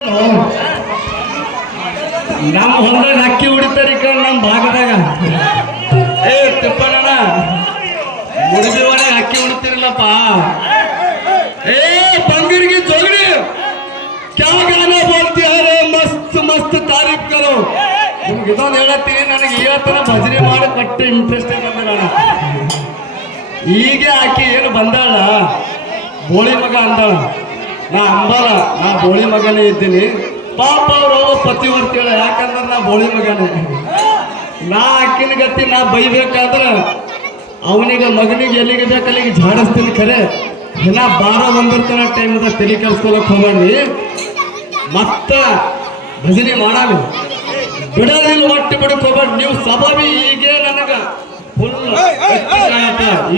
ನಮ್ಮ ಹೊಲದಾಗ ಅಕ್ಕಿ ಉಡಿತಾರ ಕಣ್ ನಮ್ಮ ಭಾಗದಾಗ ಏ ಮುಡಿದ ಅಕ್ಕಿ ಏ ಉಡಿತರಲ್ಲಪ್ಪ ಏನಿರ್ಗಿ ಬರ್ತೀಯಾರೆ ಮಸ್ತ್ ಮಸ್ತ್ ತಾರೀಫ್ಗಳು ಇದೊಂದು ಹೇಳತ್ತೀನಿ ನನಗೆ ಈ ಹತ್ರ ಭಜ್ರಿ ಮಾಡಿ ಇಂಟ್ರೆಸ್ಟ್ ನಾನು ಈಗ ಅಕ್ಕಿ ಏನು ಬಂದಾಳ ಹೋಳಿ ಮಗ ಅಂದಾಳ ನಾ ಅಂಬಾಲ ನಾ ಬೋಳಿ ಮಗನೇ ಇದ್ದೀನಿ ಪಾಪ ಅವರು ಪತಿ ಪತಿವರ್ತೇವೆ ಯಾಕಂದ್ರೆ ನಾ ಬೋಳಿ ಮಗನಿ ನಾ ಅಕ್ಕಿನ ಗತಿ ನಾ ಬೈಬೇಕಾದ್ರೆ ಅವನಿಗೆ ಮಗನಿಗೆ ಎಲ್ಲಿಗೆ ಬೇಕು ಅಲ್ಲಿಗೆ ಝಾಡಿಸ್ತೀನಿ ಕರೆ ಹೋಗಿ ಮತ್ತ ಭಜನೆ ಮಾಡಲಿ ಬಿಡದೇ ಮಟ್ಟಿ ಬಿಡಕ್ಕೆ ಹೋಗಿ ನೀವು ಸಭಾ ಈಗೇ ನನಗ ಫುಲ್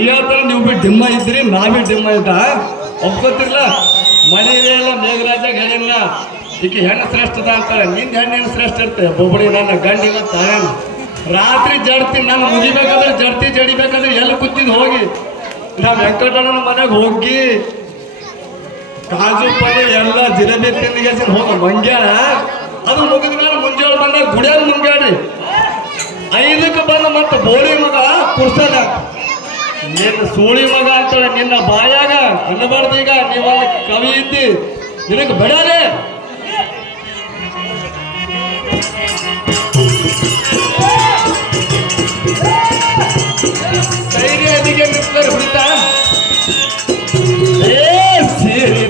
ಈ ಹತ್ರ ನೀವು ಭೀ ಡಿಮ್ಮ ಇದ್ರಿ ನಾವೇ ಡಿಮ್ಮ ಇದ್ದ ಒಬ್ಬ ಗೊತ್ತಿಲ್ಲ ಇಲ್ಲ ಮೇಘರಾಜಾಗ ಹೇಳಿಲ್ಲ ಈಗ ಹೆಣ್ಣು ಶ್ರೇಷ್ಠದ ಅಂತಾರೆ ನಿನ್ನ ಹೆಣ್ಣು ಶ್ರೇಷ್ಠ ಇರ್ತೇ ಒಳಿ ನನ್ನ ಗಂಡಿ ತಾಯಿ ರಾತ್ರಿ ಜಡ್ತಿ ನಾನು ಮುಗಿಬೇಕಾದ್ರೆ ಜಡ್ತಿ ಜಡಿಬೇಕಾದ್ರೆ ಎಲ್ಲಿ ಕೂತಿದ್ದು ಹೋಗಿ ನಾ ವೆಂಕಟಣ್ಣನ ಮನೆಗೆ ಹೋಗಿ ಕಾಜು ಪಾಯಿ ಎಲ್ಲ ಜಿಲೇಬಿ ತಿಂದು ಹೋಗ್ ಮಂಜ ಅದು ಮುಗಿದ ಮೇಲೆ ಮುಂಜಾಳ ಬಂದಾಗ ಗುಡಿಯ ಮುಂಗಾಡಿ ಐದಕ್ಕೆ ಬಂದ ಮತ್ತೆ ಬೋರಿಂಗ್ ಮಗ ಕುರ್ಸಾಗ நீங்க சூழி மகாத்துல நின்ன பாயாக என்ன பாடுதீங்க நீ வந்து கவிந்து எனக்கு படாதே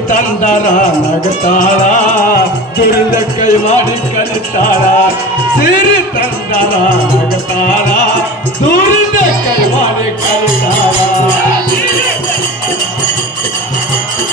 தந்தாரா நகத்தாரா திருந்த கை மாடி கழித்தாரா சிறு தந்தாரா நகத்தாரா